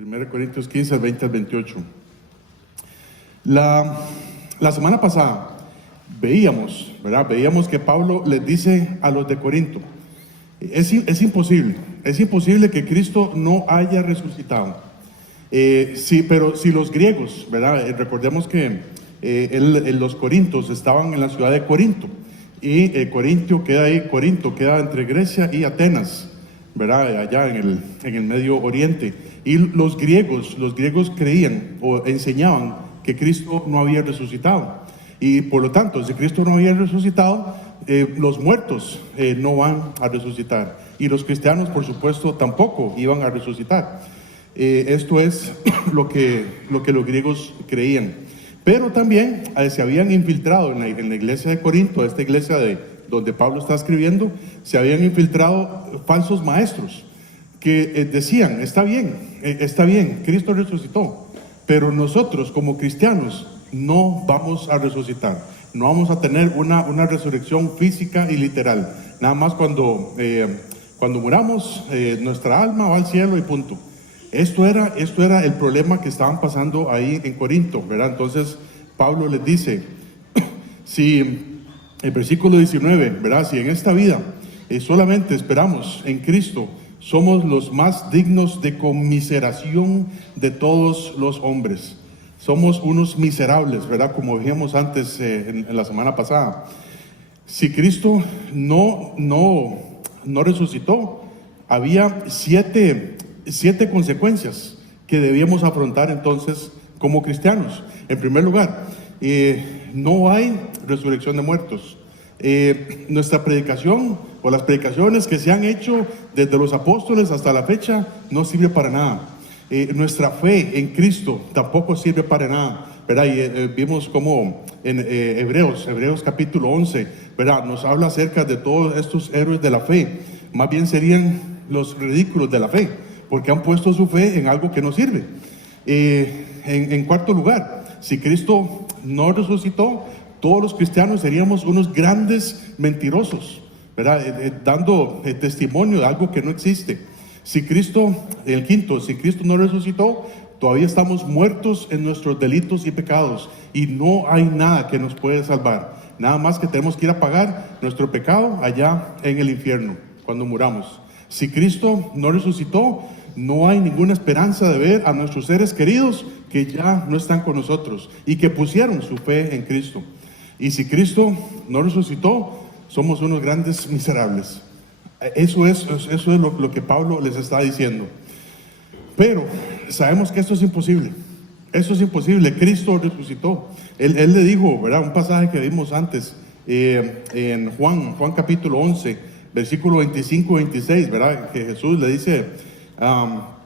1 Corintios 15, 20 al 28. La semana pasada veíamos, ¿verdad? Veíamos que Pablo les dice a los de Corinto, es imposible que Cristo no haya resucitado. Sí, pero si los griegos, ¿verdad? Recordemos que los corintios estaban en la ciudad de Corinto, y Corinto queda entre Grecia y Atenas, ¿verdad? Allá en el Medio Oriente. Y los griegos creían o enseñaban que Cristo no había resucitado. Y por lo tanto, si Cristo no había resucitado, los muertos no van a resucitar. Y los cristianos, por supuesto, tampoco iban a resucitar. Esto es lo que los griegos creían. Pero también se habían infiltrado en la iglesia de Corinto, esta iglesia donde Pablo está escribiendo, se habían infiltrado falsos maestros que decían, está bien, Cristo resucitó, pero nosotros como cristianos no vamos a resucitar, no vamos a tener una resurrección física y literal. Nada más cuando muramos, nuestra alma va al cielo y punto. Esto era el problema que estaban pasando ahí en Corinto, ¿verdad? Entonces Pablo les dice, si el versículo 19, ¿verdad? Si en esta vida solamente esperamos en Cristo, somos los más dignos de conmiseración de todos los hombres. Somos unos miserables, ¿verdad? Como dijimos antes en la semana pasada. Si Cristo no resucitó, había siete consecuencias que debíamos afrontar entonces como cristianos. En primer lugar, no hay resurrección de muertos. Nuestra predicación o las predicaciones que se han hecho desde los apóstoles hasta la fecha no sirve para nada. Nuestra fe en Cristo tampoco sirve para nada, ¿verdad? Y vimos como en Hebreos capítulo 11, ¿verdad? Nos habla acerca de todos estos héroes de la fe. Más bien serían los ridículos de la fe, porque han puesto su fe en algo que no sirve. En cuarto lugar, si Cristo no resucitó, todos los cristianos seríamos unos grandes mentirosos, ¿verdad? Dando testimonio de algo que no existe. El quinto, si Cristo no resucitó, todavía estamos muertos en nuestros delitos y pecados, y no hay nada que nos puede salvar. Nada más que tenemos que ir a pagar nuestro pecado allá en el infierno cuando muramos. Si Cristo no resucitó, no hay ninguna esperanza de ver a nuestros seres queridos que ya no están con nosotros y que pusieron su fe en Cristo. Y si Cristo no resucitó, somos unos grandes miserables. Eso es lo que Pablo les está diciendo. Pero sabemos que esto es imposible. Eso es imposible. Cristo resucitó. Él le dijo, ¿verdad? Un pasaje que vimos antes en Juan capítulo 11, versículo 25-26, ¿verdad? Que Jesús le dice a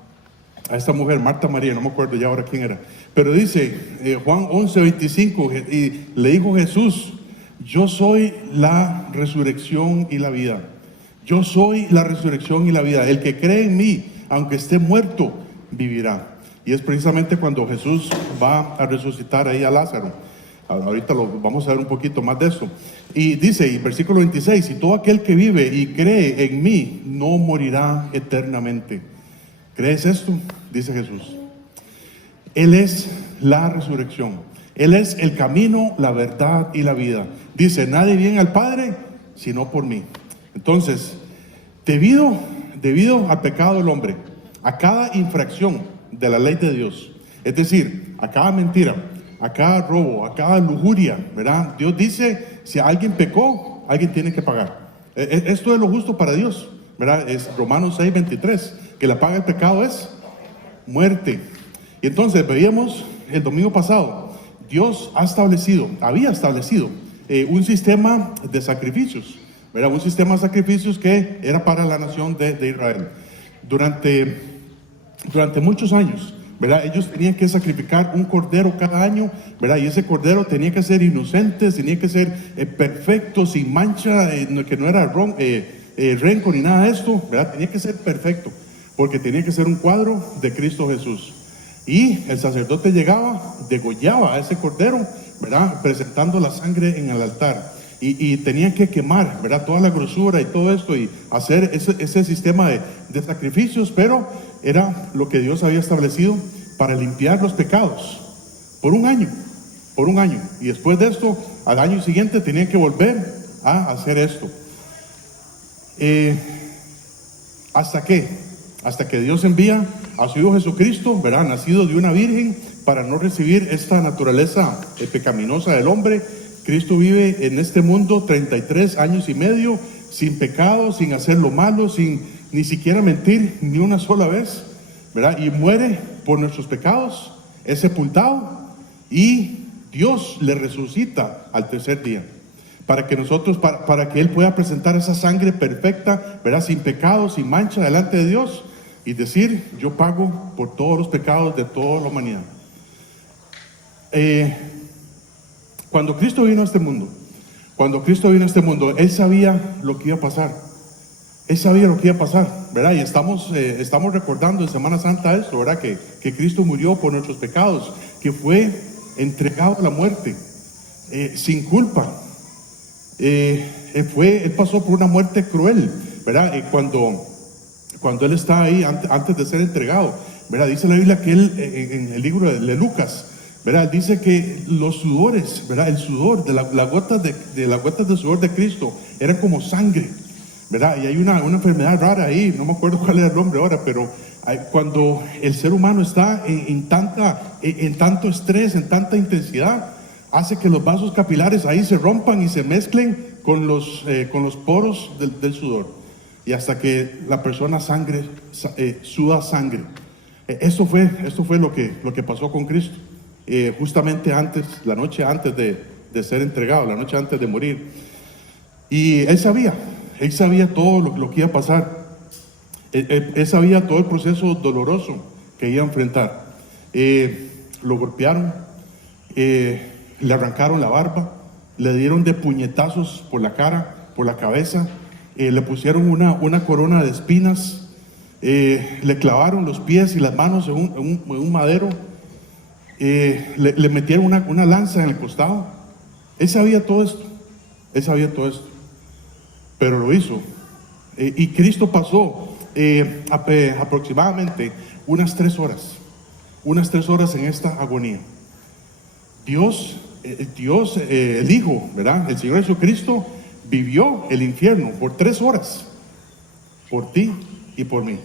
esta mujer, Marta María, no me acuerdo ya ahora quién era, pero dice Juan 11:25, y le dijo Jesús, yo soy la resurrección y la vida. Yo soy la resurrección y la vida. El que cree en mí, aunque esté muerto, vivirá. Y es precisamente cuando Jesús va a resucitar ahí a Lázaro. Ahorita vamos a ver un poquito más de eso. Y dice, y versículo 26, y todo aquel que vive y cree en mí, no morirá eternamente. ¿Crees esto? Dice Jesús. Él es la resurrección. Él es el camino, la verdad y la vida. Dice, nadie viene al Padre, sino por mí. Entonces, debido al pecado del hombre, a cada infracción de la ley de Dios, es decir, a cada mentira, a cada robo, a cada lujuria, ¿verdad? Dios dice, si alguien pecó, alguien tiene que pagar. Esto es lo justo para Dios, ¿verdad? Es Romanos 6:23, que la paga del pecado es muerte. Y entonces veíamos el domingo pasado, Dios había establecido un sistema de sacrificios, ¿verdad? Un sistema de sacrificios que era para la nación de Israel. Durante muchos años, ¿verdad? Ellos tenían que sacrificar un cordero cada año, ¿verdad? Y ese cordero tenía que ser inocente, tenía que ser perfecto, sin mancha, que no era renco ni nada de esto, ¿verdad? Tenía que ser perfecto, porque tenía que ser un cuadro de Cristo Jesús. Y el sacerdote llegaba, degollaba a ese cordero, ¿verdad? Presentando la sangre en el altar. y tenían que quemar, ¿verdad? Toda la grosura y todo esto y hacer ese sistema de sacrificios, pero era lo que Dios había establecido para limpiar los pecados por un año, y después de esto, al año siguiente tenían que volver a hacer esto. ¿Hasta que Dios envía a su Hijo Jesucristo, ¿verdad? Nacido de una virgen, para no recibir esta naturaleza pecaminosa del hombre. Cristo vive en este mundo 33 años y medio, sin pecado, sin hacer lo malo, sin ni siquiera mentir ni una sola vez, ¿verdad? Y muere por nuestros pecados, es sepultado y Dios le resucita al tercer día. Para que nosotros, para que Él pueda presentar esa sangre perfecta, ¿verdad? Sin pecado, sin mancha delante de Dios y decir: yo pago por todos los pecados de toda la humanidad. Cuando Cristo vino a este mundo, Él sabía lo que iba a pasar. ¿Verdad? Y estamos recordando en Semana Santa esto, ¿verdad? Que Cristo murió por nuestros pecados, que fue entregado a la muerte, sin culpa. Él pasó por una muerte cruel, ¿verdad? Cuando Él está ahí, antes de ser entregado, ¿verdad? Dice la Biblia que Él, en el libro de Lucas, ¿verdad? Dice que los sudores, ¿verdad? El sudor de las gotas de sudor de Cristo era como sangre, ¿verdad? Y hay una enfermedad rara ahí, no me acuerdo cuál era el nombre ahora, pero cuando el ser humano está en tanto estrés, en tanta intensidad, hace que los vasos capilares ahí se rompan y se mezclen con los poros del sudor, y hasta que la persona suda sangre. Esto fue lo que pasó con Cristo. Justamente la noche antes de ser entregado, la noche antes de morir. Y Él sabía todo lo que iba a pasar. Él sabía todo el proceso doloroso que iba a enfrentar. Lo golpearon, le arrancaron la barba, le dieron de puñetazos por la cara, por la cabeza, le pusieron una corona de espinas, le clavaron los pies y las manos en un madero. Le metieron una lanza en el costado. Él sabía todo esto, pero lo hizo. Y Cristo pasó aproximadamente unas 3 horas en esta agonía. Dios, el Hijo, ¿verdad? El Señor Jesucristo vivió el infierno por 3 horas, por ti y por mí.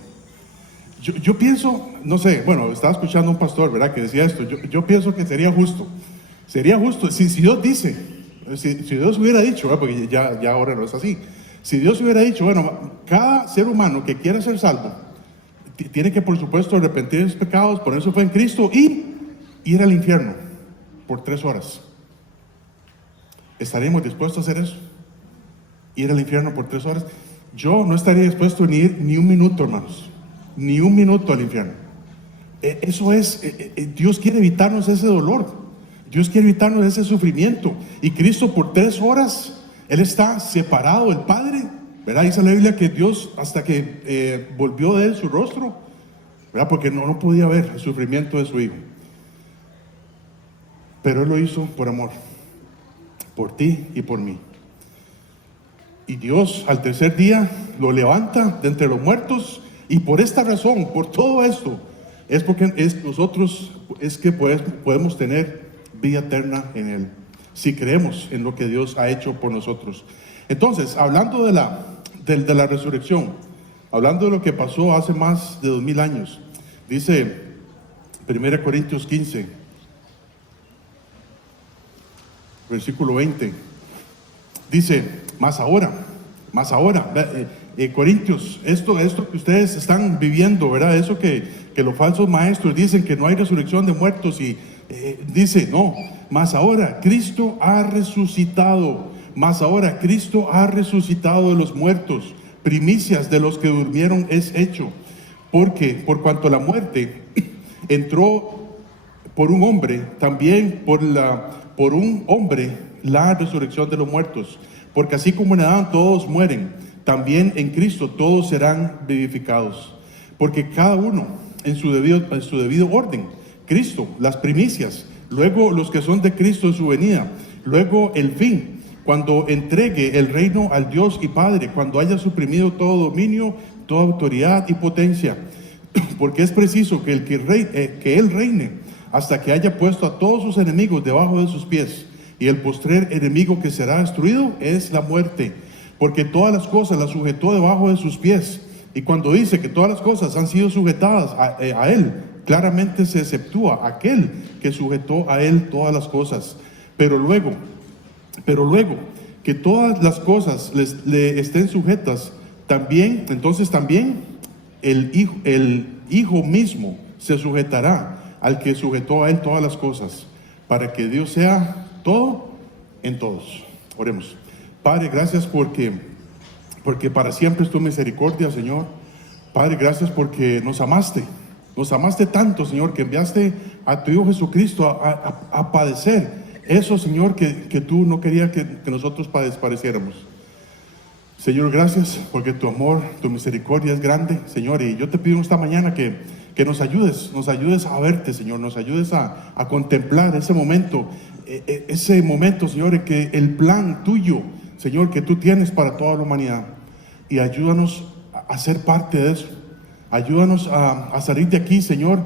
Yo pienso, no sé, bueno, estaba escuchando a un pastor, ¿verdad?, que decía esto. Yo pienso que sería justo si Dios dice, si Dios hubiera dicho, ¿verdad?, porque ya ahora no es así. Si Dios hubiera dicho, bueno, cada ser humano que quiera ser salvo tiene que, por supuesto, arrepentir de sus pecados, por eso fue en Cristo, y ir al infierno por 3 horas. ¿Estaríamos dispuestos a hacer eso? Ir al infierno por 3 horas. Yo no estaría dispuesto a ir ni un minuto, hermanos. Ni un minuto al infierno. Eso es, Dios quiere evitarnos ese dolor, Dios quiere evitarnos ese sufrimiento. Y Cristo por 3 horas, Él está separado del Padre, ¿verdad? Dice la Biblia que Dios, hasta que volvió de Él su rostro, ¿verdad? Porque no podía ver el sufrimiento de su Hijo. Pero Él lo hizo por amor, por ti y por mí. Y Dios al tercer día lo levanta de entre los muertos. Y por esta razón, por todo esto, es porque nosotros podemos tener vida eterna en Él, si creemos en lo que Dios ha hecho por nosotros. Entonces, hablando de la resurrección, hablando de lo que pasó hace más de 2000 años, dice 1 Corintios 15, versículo 20, dice: más ahora, Corintios, esto que ustedes están viviendo, ¿verdad? Eso que los falsos maestros dicen, que no hay resurrección de muertos, y dice, no, más ahora Cristo ha resucitado de los muertos, primicias de los que durmieron es hecho, porque por cuanto la muerte entró por un hombre, también por un hombre la resurrección de los muertos, porque así como en Adán todos mueren, también en Cristo todos serán vivificados, porque cada uno en su debido orden. Cristo, las primicias, luego los que son de Cristo en su venida, luego el fin, cuando entregue el reino al Dios y Padre, cuando haya suprimido todo dominio, toda autoridad y potencia, porque es preciso que Él reine hasta que haya puesto a todos sus enemigos debajo de sus pies. Y el postrer enemigo que será destruido es la muerte, porque todas las cosas las sujetó debajo de sus pies. Y cuando dice que todas las cosas han sido sujetadas a Él, claramente se exceptúa aquel que sujetó a Él todas las cosas. Pero luego que todas las cosas le estén sujetas, entonces también el Hijo mismo se sujetará al que sujetó a Él todas las cosas, para que Dios sea todo en todos. Oremos. Padre, gracias porque para siempre es tu misericordia, Señor. Padre, gracias porque nos amaste tanto, Señor, que enviaste a tu Hijo Jesucristo a padecer eso, Señor, que tú no querías que nosotros padeciéramos. Señor, gracias porque tu amor, tu misericordia es grande, Señor, y yo te pido esta mañana que nos ayudes a verte, Señor, nos ayudes a contemplar ese momento, Señor, en que el plan tuyo, Señor, que tú tienes para toda la humanidad, y ayúdanos a ser parte de eso. Ayúdanos a salir de aquí, Señor,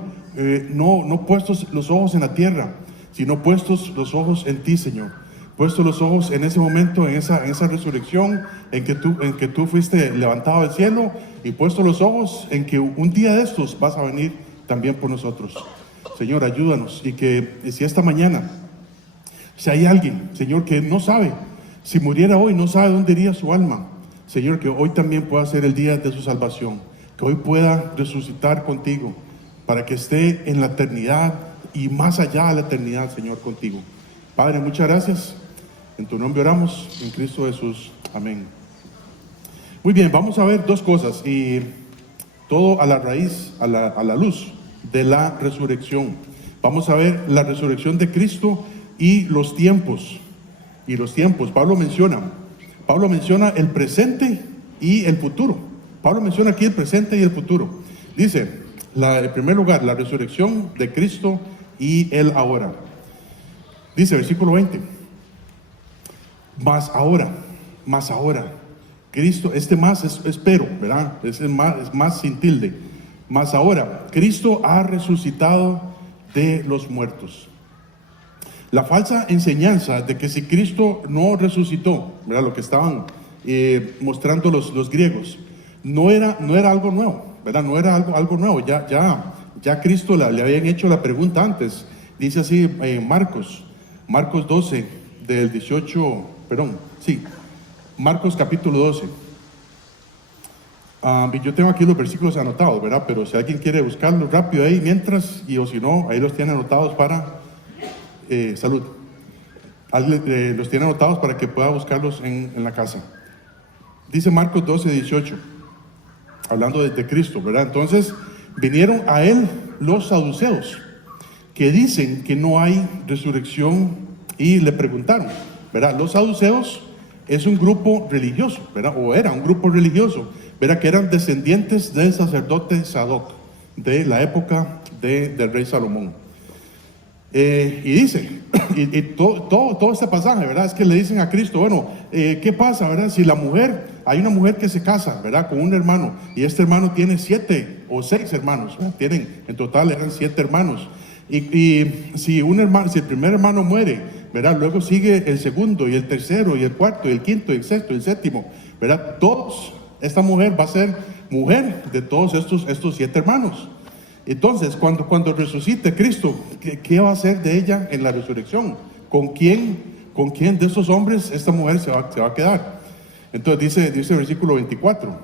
no puestos los ojos en la tierra, sino puestos los ojos en ti, Señor. Puestos los ojos en ese momento, en esa resurrección, en que tú fuiste levantado del cielo, y puestos los ojos en que un día de estos vas a venir también por nosotros. Señor, ayúdanos, y que si esta mañana, si hay alguien, Señor, que no sabe, si muriera hoy, no sabe dónde iría su alma, Señor, que hoy también pueda ser el día de su salvación, que hoy pueda resucitar contigo, para que esté en la eternidad y más allá de la eternidad, Señor, contigo. Padre, muchas gracias. En tu nombre oramos, en Cristo Jesús. Amén. Muy bien, vamos a ver dos cosas, y todo a la raíz, a la luz de la resurrección. Vamos a ver la resurrección de Cristo y los tiempos. Pablo menciona el presente y el futuro. Pablo menciona aquí el presente y el futuro. Dice, en primer lugar, la resurrección de Cristo y el ahora. Dice, versículo 20. Más ahora. Cristo, más es pero, ¿verdad? Es más sin tilde. Más ahora, Cristo ha resucitado de los muertos. La falsa enseñanza de que si Cristo no resucitó, ¿verdad? Lo que estaban mostrando los griegos, no era algo nuevo, ¿verdad? No era algo nuevo. Ya Cristo le habían hecho la pregunta antes. Dice así Marcos 12, del 18, Marcos capítulo 12. Yo tengo aquí los versículos anotados, ¿verdad? Pero si alguien quiere buscarlos rápido ahí mientras, o si no, ahí los tiene anotados para salud. Los tiene anotados para que pueda buscarlos en la casa. Dice Marcos 12, 18, hablando de Cristo, ¿verdad? Entonces vinieron a él los saduceos, que dicen que no hay resurrección, y le preguntaron, ¿verdad? Los saduceos es un grupo religioso, ¿verdad? O era un grupo religioso, ¿verdad? Que eran descendientes del sacerdote Sadoc, de la época del rey Salomón. Y dice, y todo este pasaje, ¿verdad? Es que le dicen a Cristo, bueno, ¿qué pasa, verdad? Si hay una mujer que se casa, ¿verdad? Con un hermano, y este hermano tiene 7 o 6 hermanos, ¿verdad? En total eran 7 hermanos. Y si el primer hermano muere, ¿verdad? Luego sigue el segundo, y el tercero, y el cuarto, y el quinto, y el sexto, y el séptimo, ¿verdad? Esta mujer va a ser mujer de todos estos 7 hermanos. Entonces, cuando resucite Cristo, ¿qué va a hacer de ella en la resurrección? ¿Con quién de estos hombres esta mujer se va a quedar? Entonces dice el versículo 24,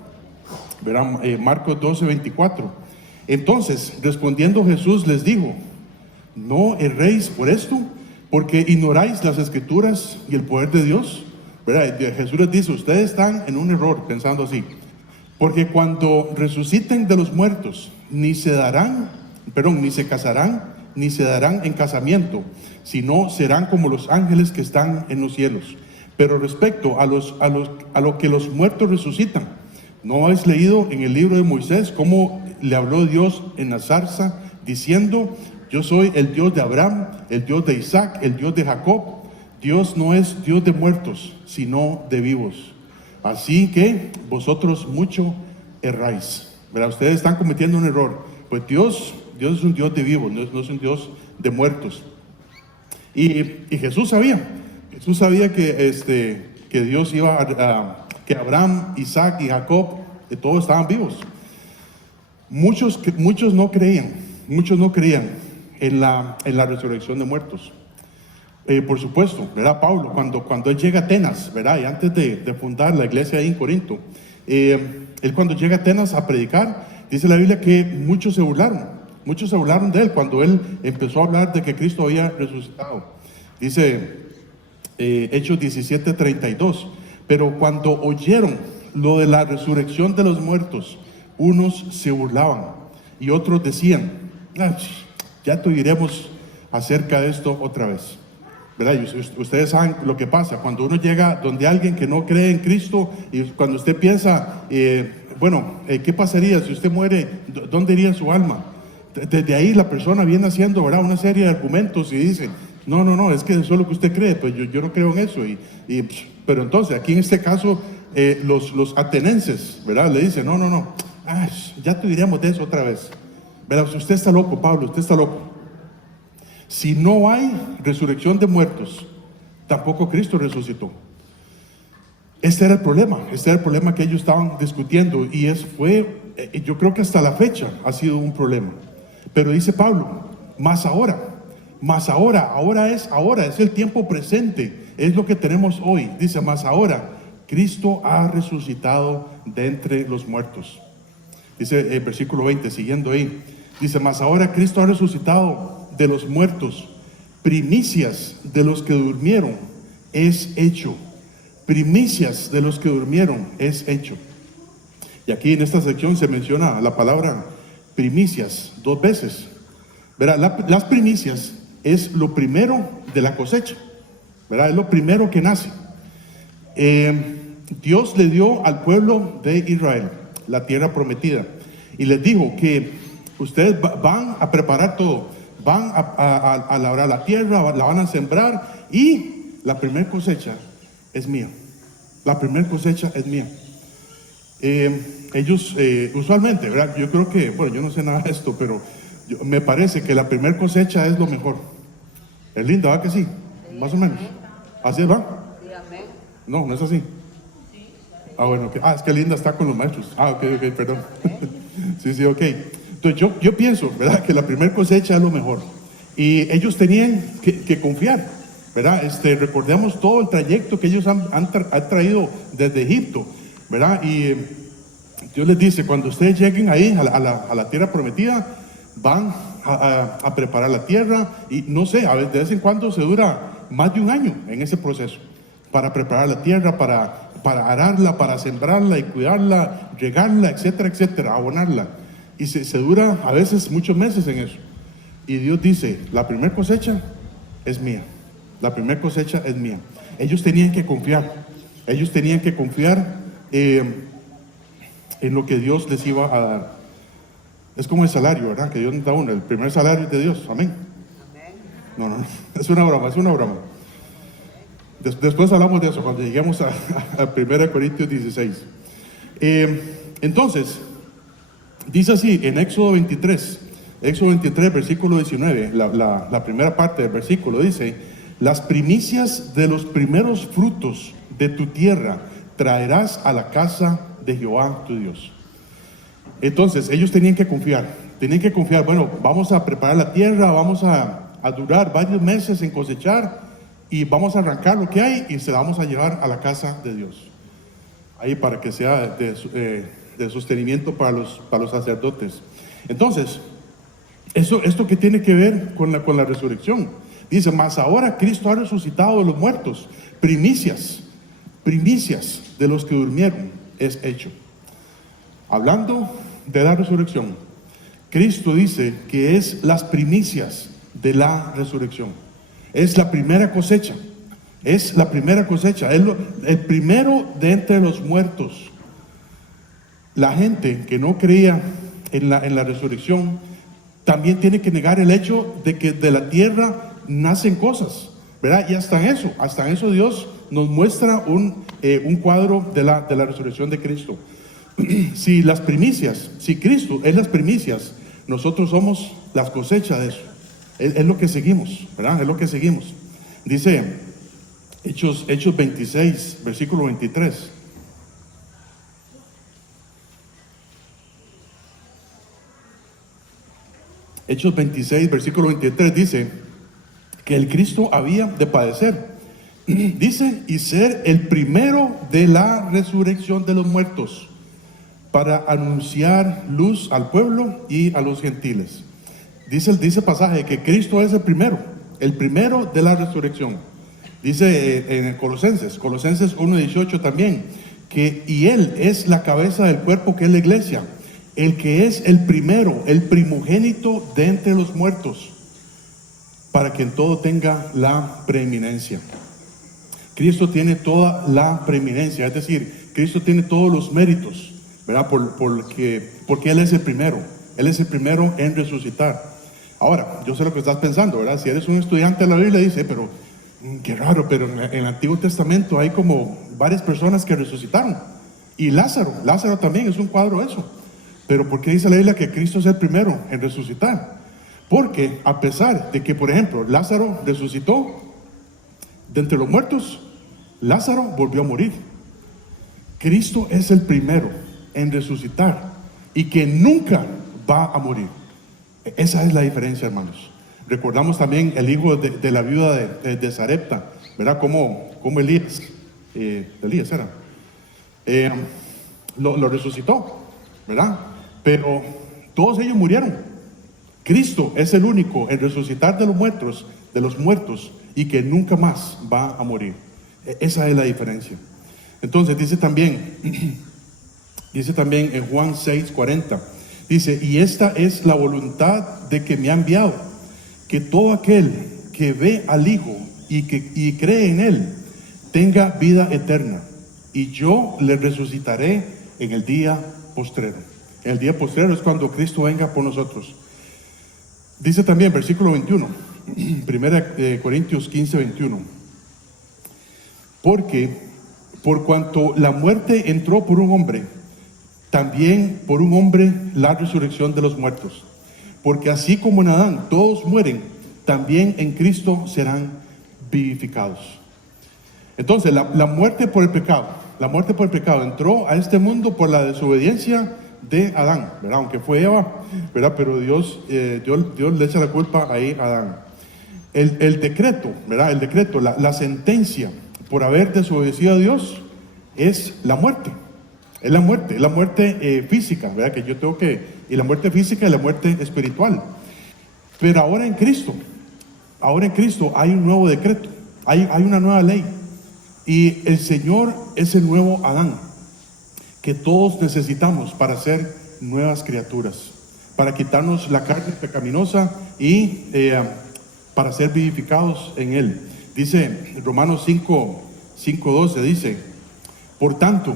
verán, Marcos 12, 24. Entonces, respondiendo Jesús les dijo, ¿no erréis por esto? Porque ignoráis las Escrituras y el poder de Dios, ¿verdad? Jesús les dice, ustedes están en un error pensando así. Porque cuando resuciten de los muertos, ni se casarán, ni se darán en casamiento, sino serán como los ángeles que están en los cielos. Pero respecto a lo que los muertos resucitan, ¿no habéis leído en el libro de Moisés cómo le habló Dios en la zarza, diciendo, yo soy el Dios de Abraham, el Dios de Isaac, el Dios de Jacob? Dios no es Dios de muertos, sino de vivos. Así que vosotros mucho erráis. ¿Verdad? Ustedes están cometiendo un error. Pues Dios es un Dios de vivos, no es un Dios de muertos. Y Jesús sabía que Dios iba que Abraham, Isaac y Jacob, que todos estaban vivos. Muchos no creían en la resurrección de muertos. Por supuesto, ¿verdad? Pablo, cuando él llega a Atenas, ¿verdad? Y antes de fundar la iglesia ahí en Corinto, él cuando llega a Atenas a predicar, dice la Biblia que muchos se burlaron de él cuando él empezó a hablar de que Cristo había resucitado. Dice Hechos 17:32, pero cuando oyeron lo de la resurrección de los muertos, unos se burlaban y otros decían, ya te diremos acerca de esto otra vez. ¿Verdad? Y ustedes saben lo que pasa cuando uno llega donde alguien que no cree en Cristo, y cuando usted piensa, ¿qué pasaría si usted muere? ¿Dónde iría su alma? Desde ahí la persona viene haciendo, ¿verdad?, una serie de argumentos y dice, no, es que eso es lo que usted cree, pues yo no creo en eso. Pero entonces, aquí en este caso, los atenienses, ¿verdad?, le dicen, no, ya te diremos de eso otra vez. ¿Verdad? Usted está loco, Pablo, usted está loco. Si no hay resurrección de muertos, tampoco Cristo resucitó. Este era el problema que ellos estaban discutiendo, y yo creo que hasta la fecha ha sido un problema. Pero dice Pablo, ahora es el tiempo presente, es lo que tenemos hoy. Dice, más ahora, Cristo ha resucitado de entre los muertos. Dice el versículo 20, siguiendo ahí, dice, más ahora Cristo ha resucitado de los muertos, primicias de los que durmieron es hecho. Primicias de los que durmieron es hecho. Y aquí en esta sección se menciona la palabra primicias 2 veces. ¿Verdad? Las primicias es lo primero de la cosecha, ¿verdad? Es lo primero que nace. Dios le dio al pueblo de Israel la tierra prometida y les dijo que ustedes van a preparar todo, van a labrar la tierra, la van a sembrar, y la primera cosecha es mía. La primera cosecha es mía. Ellos usualmente, ¿verdad? Yo creo que, yo no sé nada de esto, pero me parece que la primera cosecha es lo mejor. Es linda, ¿va que sí? Más o menos. ¿Así es, va? No es así. Bueno, es que Linda está con los maestros. Ok, perdón. Sí, ok. Entonces yo pienso, ¿verdad?, que la primera cosecha es lo mejor. Y ellos tenían que confiar, ¿verdad? Recordemos todo el trayecto que ellos han traído desde Egipto, ¿verdad? Y Dios les dice, cuando ustedes lleguen ahí a la tierra prometida, van a preparar la tierra, y no sé, a veces de vez en cuando se dura más de un año en ese proceso, para preparar la tierra, para ararla, para sembrarla y cuidarla, regarla, etcétera, abonarla. Y se dura a veces muchos meses en eso. Y Dios dice, la primera cosecha es mía. La primera cosecha es mía. Ellos tenían que confiar. En lo que Dios les iba a dar. Es como el salario, ¿verdad?, que Dios nos da uno. El primer salario es de Dios. Amén. No. Es una broma. Después hablamos de eso cuando lleguemos a 1 Corintios 16. Entonces, dice así en Éxodo 23, versículo 19, la primera parte del versículo dice, las primicias de los primeros frutos de tu tierra traerás a la casa de Jehová tu Dios. Entonces, ellos tenían que confiar, bueno, vamos a preparar la tierra, vamos a durar varios meses en cosechar, y vamos a arrancar lo que hay y se la vamos a llevar a la casa de Dios, ahí para que sea de sostenimiento para los sacerdotes. Entonces, esto que tiene que ver con la resurrección, dice, mas ahora Cristo ha resucitado de los muertos, primicias de los que durmieron es hecho. Hablando de la resurrección, Cristo dice que es las primicias de la resurrección. Es la primera cosecha, es el primero de entre los muertos. La gente que no creía en la resurrección también tiene que negar el hecho de que de la tierra nacen cosas, ¿verdad? Y hasta en eso Dios nos muestra un cuadro de la resurrección de Cristo. Si las primicias, si Cristo es las primicias, nosotros somos las cosechas de eso. Es lo que seguimos, ¿verdad? Es lo que seguimos. Dice Hechos 26, versículo 23. Hechos 26, versículo 23 dice que el Cristo había de padecer. Dice, y ser el primero de la resurrección de los muertos, para anunciar luz al pueblo y a los gentiles. Dice el pasaje que Cristo es el primero de la resurrección. Dice en Colosenses 1:18 también, que y Él es la cabeza del cuerpo, que es la iglesia, el que es el primero, el primogénito de entre los muertos, para que en todo tenga la preeminencia. Cristo tiene toda la preeminencia, es decir, Cristo tiene todos los méritos, ¿verdad? Porque Él es el primero en resucitar. Ahora, yo sé lo que estás pensando, ¿verdad? Si eres un estudiante de la Biblia, dice, pero qué raro, pero en el Antiguo Testamento hay como varias personas que resucitaron. Y Lázaro también es un cuadro de eso. Pero ¿por qué dice la Biblia que Cristo es el primero en resucitar? Porque a pesar de que, por ejemplo, Lázaro resucitó de entre los muertos, Lázaro volvió a morir. Cristo es el primero en resucitar y que nunca va a morir. Esa es la diferencia, hermanos. Recordamos también el hijo de la viuda de Sarepta, ¿verdad? Como Elías era, lo resucitó, ¿verdad? Pero todos ellos murieron. Cristo es el único en resucitar de los muertos y que nunca más va a morir. Esa es la diferencia. Entonces dice también en Juan 6:40, dice, y esta es la voluntad de que me ha enviado, que todo aquel que ve al Hijo y cree en Él tenga vida eterna, y yo le resucitaré en el día postrero. El día postrero es cuando Cristo venga por nosotros. Dice también, versículo 21, 1 Corintios 15:21, porque por cuanto la muerte entró por un hombre, también por un hombre la resurrección de los muertos. Porque así como en Adán todos mueren, también en Cristo serán vivificados. Entonces la muerte por el pecado entró a este mundo por la desobediencia de Adán, ¿verdad? Aunque fue Eva, ¿verdad? Pero Dios le echa la culpa ahí a Adán. El decreto, ¿verdad? El decreto, la sentencia por haber desobedecido a Dios es la muerte. Es la muerte física, ¿verdad? Que yo tengo y la muerte física y la muerte espiritual. Pero ahora en Cristo hay un nuevo decreto, hay una nueva ley. Y el Señor es el nuevo Adán, que todos necesitamos para ser nuevas criaturas, para quitarnos la carne pecaminosa y para ser vivificados en Él. Dice Romanos 5:12, dice, por tanto,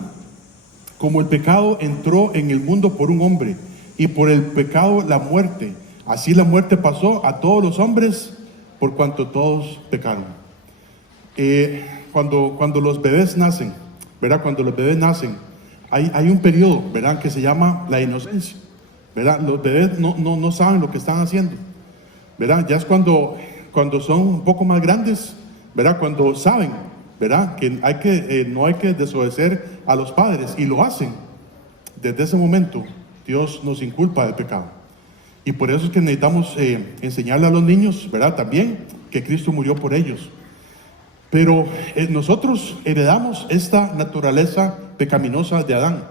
como el pecado entró en el mundo por un hombre, y por el pecado la muerte, así la muerte pasó a todos los hombres, por cuanto todos pecaron. Cuando los bebés nacen, ¿verdad? Hay un periodo, ¿verdad? Que se llama la inocencia, ¿verdad? Los bebés no saben lo que están haciendo, ¿verdad? Ya es cuando son un poco más grandes, ¿verdad? Cuando saben, ¿verdad? Que no hay que desobedecer a los padres, y lo hacen. Desde ese momento Dios nos inculpa del pecado, y por eso es que necesitamos enseñarle a los niños, ¿verdad? También que Cristo murió por ellos. Pero nosotros heredamos esta naturaleza pecaminosa de Adán,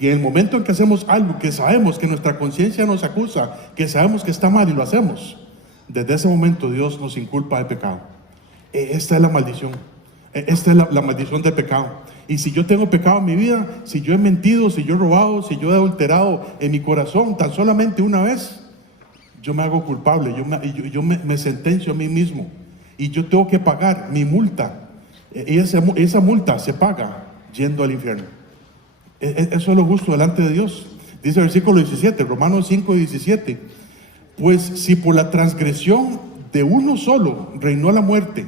y en el momento en que hacemos algo que sabemos que nuestra conciencia nos acusa, que sabemos que está mal y lo hacemos, desde ese momento Dios nos inculpa del pecado. Esta es la maldición. Esta es la maldición del pecado. Y si yo tengo pecado en mi vida, si yo he mentido, si yo he robado, si yo he adulterado en mi corazón tan solamente una vez, yo me hago culpable, yo me sentencio a mí mismo, y yo tengo que pagar mi multa. Y esa multa se paga yendo al infierno. Eso es lo justo delante de Dios. Dice el versículo 17, Romanos 5:17, pues si por la transgresión de uno solo reinó la muerte,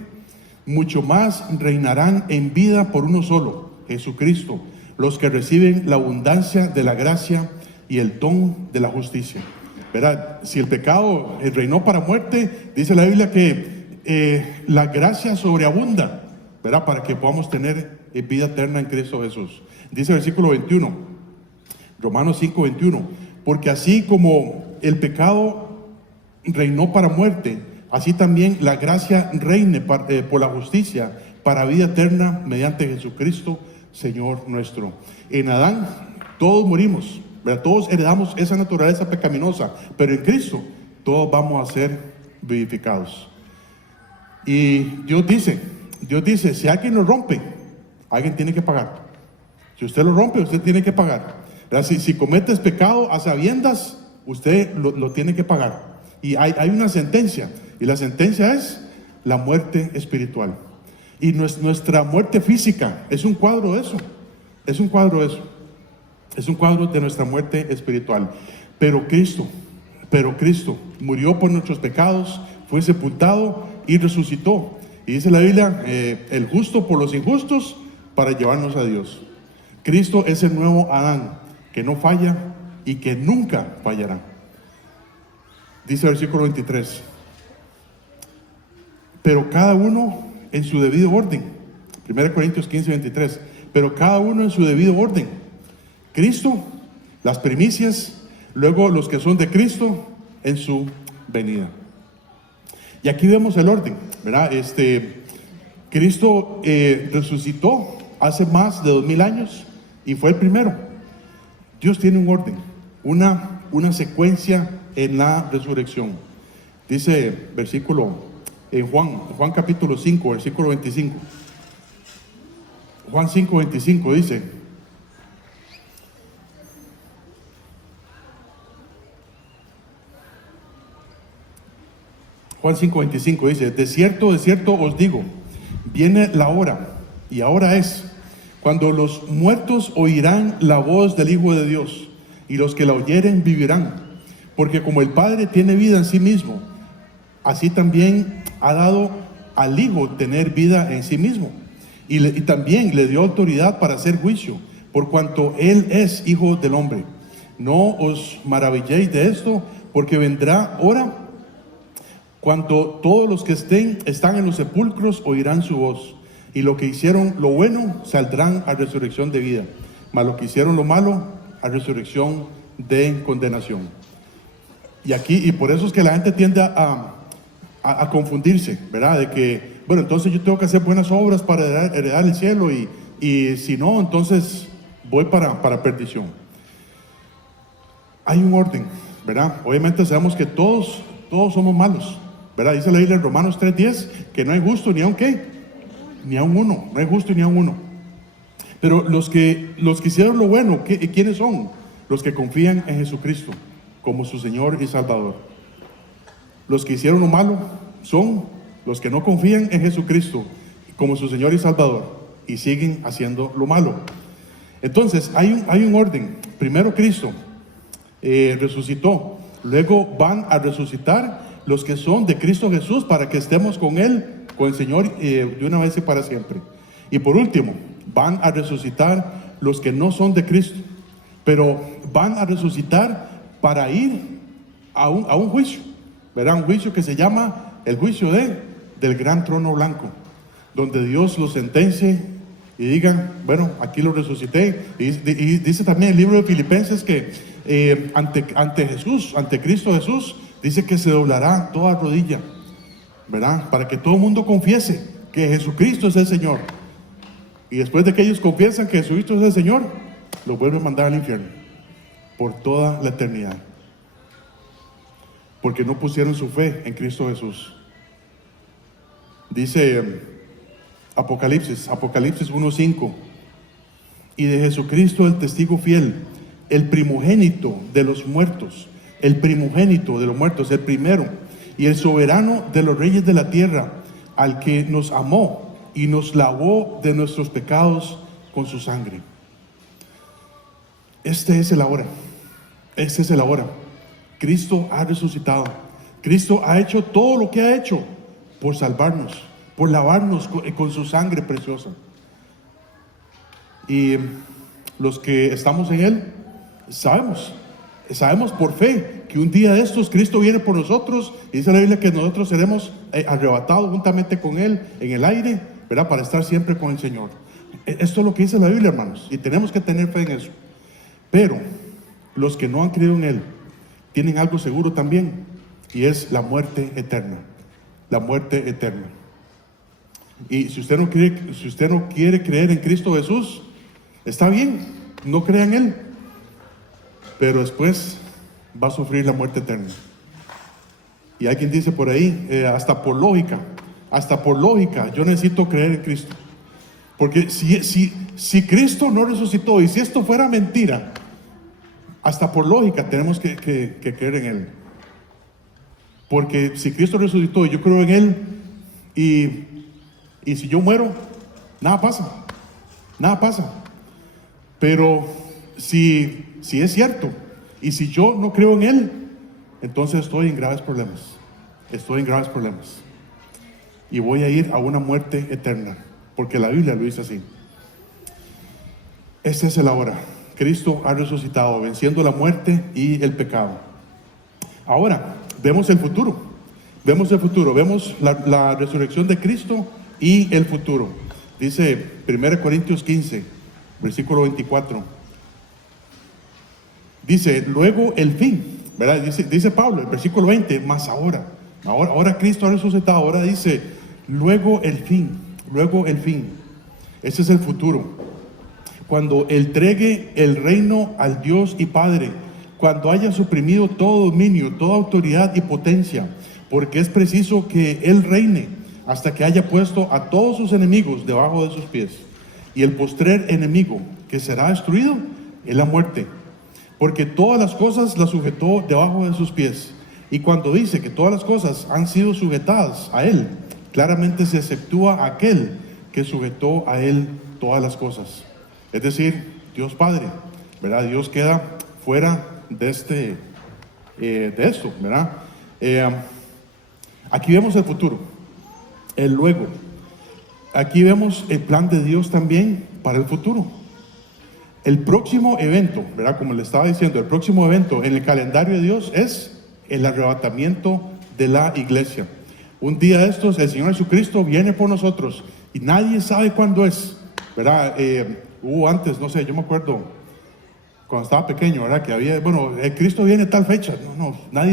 mucho más reinarán en vida por uno solo, Jesucristo, los que reciben la abundancia de la gracia y el don de la justicia. ¿Verdad? Si el pecado reinó para muerte, dice la Biblia que la gracia sobreabunda, ¿verdad? Para que podamos tener vida eterna en Cristo Jesús. Dice el versículo 21, Romanos 5:21, porque así como el pecado reinó para muerte, así también la gracia reine por la justicia para vida eterna mediante Jesucristo, Señor nuestro. En Adán todos morimos, ¿verdad? Todos heredamos esa naturaleza pecaminosa, pero en Cristo todos vamos a ser vivificados. Y Dios dice, si alguien lo rompe, alguien tiene que pagar. Si usted lo rompe, usted tiene que pagar. Si cometes pecado a sabiendas, usted lo tiene que pagar. Y hay una sentencia, y la sentencia es la muerte espiritual. Y nuestra muerte física es un cuadro de eso. Es un cuadro de eso. Es un cuadro de nuestra muerte espiritual. Pero Cristo murió por nuestros pecados, fue sepultado y resucitó. Y dice la Biblia, el justo por los injustos para llevarnos a Dios. Cristo es el nuevo Adán, que no falla y que nunca fallará. Dice el versículo 23, pero cada uno en su debido orden. 1 Corintios 15:23, pero cada uno en su debido orden. Cristo, las primicias, luego los que son de Cristo en su venida. Y aquí vemos el orden, ¿verdad? Cristo resucitó hace más de 2000 años y fue el primero. Dios tiene un orden, una secuencia en la resurrección. Dice versículo en Juan capítulo 5, versículo 25. Juan 5:25 dice: Juan 5:25 dice: de cierto os digo, viene la hora, y ahora es, cuando los muertos oirán la voz del Hijo de Dios, y los que la oyeren vivirán. Porque como el Padre tiene vida en sí mismo, así también ha dado al Hijo tener vida en sí mismo. Y también le dio autoridad para hacer juicio, por cuanto Él es Hijo del Hombre. No os maravilléis de esto, porque vendrá hora cuando todos los que están en los sepulcros oirán su voz, y los que hicieron lo bueno saldrán a resurrección de vida, mas los que hicieron lo malo a resurrección de condenación. Y por eso es que la gente tiende a confundirse, ¿verdad? De que, bueno, entonces yo tengo que hacer buenas obras para heredar el cielo, y si no, entonces voy para perdición. Hay un orden, ¿verdad? Obviamente sabemos que todos somos malos, ¿verdad? Dice la Biblia en Romanos 3:10 que no hay justo ni a un ¿qué? Ni a un uno, no hay justo ni a un uno. Pero los que hicieron lo bueno, ¿quiénes son? Los que confían en Jesucristo como su Señor y Salvador. Los que hicieron lo malo son los que no confían en Jesucristo como su Señor y Salvador y siguen haciendo lo malo. Entonces hay un orden. Primero Cristo resucitó, luego van a resucitar los que son de Cristo Jesús para que estemos con Él, con el Señor, de una vez y para siempre. Y por último, van a resucitar los que no son de Cristo, pero van a resucitar para ir a un juicio, ¿verdad? Un juicio que se llama el juicio del gran trono blanco, donde Dios los sentencie y digan, bueno, aquí lo resucité. Y dice también el libro de Filipenses que ante Jesús, ante Cristo Jesús, dice que se doblará toda rodilla, ¿verdad? Para que todo el mundo confiese que Jesucristo es el Señor. Y después de que ellos confiesan que Jesucristo es el Señor, lo vuelven a mandar al infierno por toda la eternidad, porque no pusieron su fe en Cristo Jesús. Dice Apocalipsis 1:5: y de Jesucristo el testigo fiel, el primogénito de los muertos, el primero, y el soberano de los reyes de la tierra, al que nos amó y nos lavó de nuestros pecados con su sangre. Este es el ahora. Cristo ha resucitado. Cristo ha hecho todo lo que ha hecho por salvarnos, por lavarnos con su sangre preciosa. Y los que estamos en Él, sabemos por fe que un día de estos Cristo viene por nosotros, y dice la Biblia que nosotros seremos arrebatados juntamente con Él en el aire, ¿verdad? Para estar siempre con el Señor. Esto es lo que dice la Biblia, hermanos, y tenemos que tener fe en eso. Pero los que no han creído en Él tienen algo seguro también, y es la muerte eterna. La muerte eterna. Y si usted no quiere creer en Cristo Jesús, está bien, no crea en Él, pero después va a sufrir la muerte eterna. Y hay quien dice por ahí, hasta por lógica, yo necesito creer en Cristo. Porque si Cristo no resucitó, y si esto fuera mentira, hasta por lógica tenemos que creer en Él. Porque si Cristo resucitó y yo creo en Él, y si yo muero, nada pasa. Pero si es cierto, y si yo no creo en Él, entonces estoy en graves problemas. Y voy a ir a una muerte eterna, porque la Biblia lo dice así. Este es el ahora. Cristo ha resucitado, venciendo la muerte y el pecado. Ahora, vemos el futuro. Vemos la resurrección de Cristo y el futuro. Dice 1 Corintios 15, versículo 24. Dice, luego el fin, ¿verdad? Dice Pablo, el versículo 20, más ahora Cristo ha resucitado. Ahora dice, luego el fin. Ese es el futuro. Cuando entregue el reino al Dios y Padre, cuando haya suprimido todo dominio, toda autoridad y potencia, porque es preciso que Él reine hasta que haya puesto a todos sus enemigos debajo de sus pies. Y el postrer enemigo que será destruido es la muerte, porque todas las cosas las sujetó debajo de sus pies. Y cuando dice que todas las cosas han sido sujetadas a Él, claramente se exceptúa aquel que sujetó a Él todas las cosas. Es decir, Dios Padre, ¿verdad? Dios queda fuera de esto, ¿verdad? Aquí vemos el futuro, el luego. Aquí vemos el plan de Dios también para el futuro. El próximo evento, ¿verdad? Como le estaba diciendo, el próximo evento en el calendario de Dios es el arrebatamiento de la iglesia. Un día de estos, el Señor Jesucristo viene por nosotros y nadie sabe cuándo es, ¿verdad? Hubo antes, no sé, yo me acuerdo cuando estaba pequeño, ¿verdad? Que había, Cristo viene tal fecha. No, nadie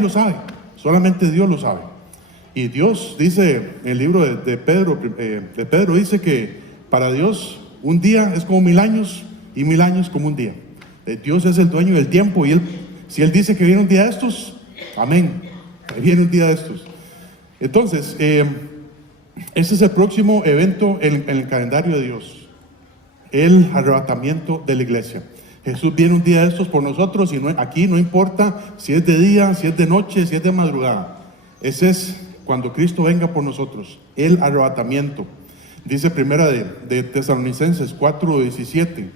lo sabe, solamente Dios lo sabe. Y Dios dice en el libro de Pedro dice que para Dios un día es como 1000 años y 1000 años como un día. Dios es el dueño del tiempo y si Él dice que viene un día de estos, amén, viene un día de estos. Entonces, ese es el próximo evento en el calendario de Dios. El arrebatamiento de la iglesia. Jesús viene un día de estos por nosotros y aquí no importa si es de día, si es de noche, si es de madrugada. Ese es cuando Cristo venga por nosotros, el arrebatamiento. Dice primera de Tesalonicenses 4:17.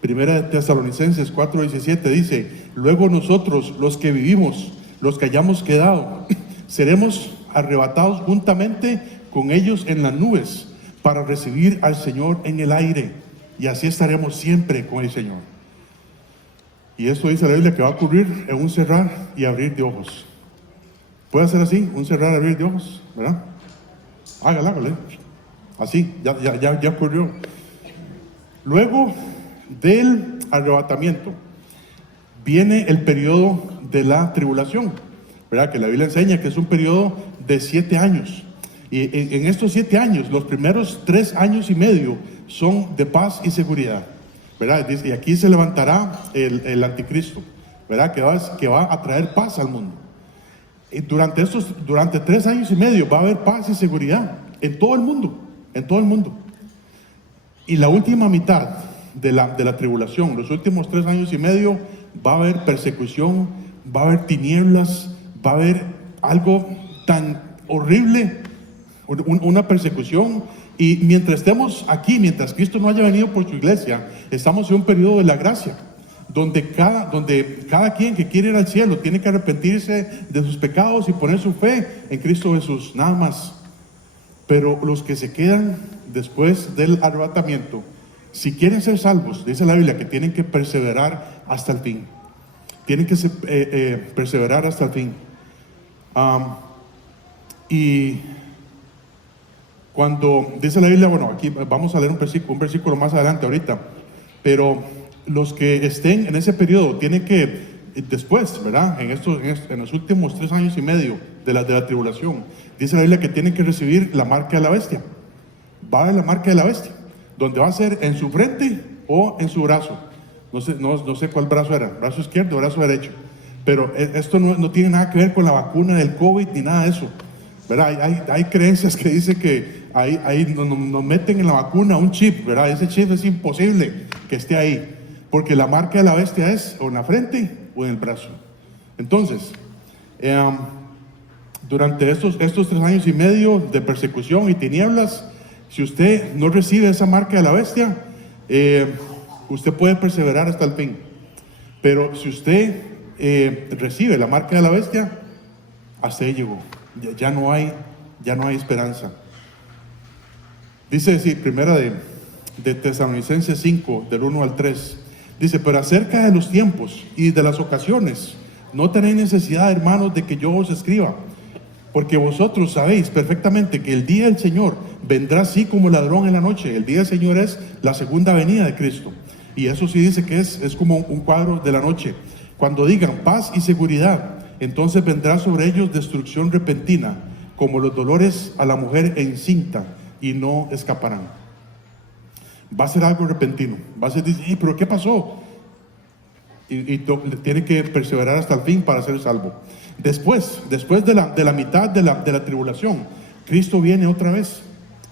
Primera de Tesalonicenses 4:17 dice, luego nosotros los que vivimos, los que hayamos quedado, seremos arrebatados juntamente con ellos en las nubes, para recibir al Señor en el aire, y así estaremos siempre con el Señor. Y esto dice la Biblia que va a ocurrir en un cerrar y abrir de ojos. ¿Puede ser así? Un cerrar y abrir de ojos, ¿verdad? Hágale. Así, ya ocurrió. Luego del arrebatamiento viene el periodo de la tribulación, ¿verdad? Que la Biblia enseña que es un periodo de 7 años. Y en estos 7 años, los primeros 3 años y medio son de paz y seguridad, ¿verdad? Y aquí se levantará el anticristo, ¿verdad? Que va a traer paz al mundo. Y durante 3 años y medio va a haber paz y seguridad en todo el mundo. Y la última mitad de la tribulación, los últimos 3 años y medio, va a haber persecución, va a haber tinieblas, va a haber algo tan horrible, una persecución. Y mientras estemos aquí, mientras Cristo no haya venido por su iglesia, estamos en un periodo de la gracia, donde cada quien que quiere ir al cielo tiene que arrepentirse de sus pecados y poner su fe en Cristo Jesús, nada más. Pero los que se quedan después del arrebatamiento, si quieren ser salvos, dice la Biblia que tienen que perseverar hasta el fin. Tienen que perseverar hasta el fin. Y cuando dice la Biblia, bueno, aquí vamos a leer un versículo más adelante ahorita, pero los que estén en ese periodo tienen que, después, ¿verdad? En los últimos 3 años y medio de la tribulación, dice la Biblia que tienen que recibir la marca de la bestia. Va a haber la marca de la bestia, donde va a ser en su frente o en su brazo. No sé cuál brazo era, brazo izquierdo o brazo derecho. Pero esto no tiene nada que ver con la vacuna del COVID ni nada de eso, ¿verdad? Hay creencias que dicen que ahí nos meten en la vacuna un chip, ¿verdad? Ese chip es imposible que esté ahí, porque la marca de la bestia es o en la frente o en el brazo. Entonces, durante estos 3 años y medio de persecución y tinieblas, si usted no recibe esa marca de la bestia, usted puede perseverar hasta el fin. Pero si usted recibe la marca de la bestia, hasta ahí llegó. Ya no hay esperanza. Dice, sí, primera de Tesalonicenses 5, del 1 al 3. Dice, pero acerca de los tiempos y de las ocasiones, no tenéis necesidad, hermanos, de que yo os escriba, porque vosotros sabéis perfectamente que el día del Señor vendrá así como ladrón en la noche. El día del Señor es la segunda venida de Cristo. Y eso sí dice que es como un cuadro de la noche. Cuando digan paz y seguridad, entonces vendrá sobre ellos destrucción repentina, como los dolores a la mujer encinta, y no escaparán. Va a ser algo repentino. Va a ser, dice, pero ¿qué pasó? Y tiene que perseverar hasta el fin para ser salvo. Después de la mitad de la tribulación, Cristo viene otra vez,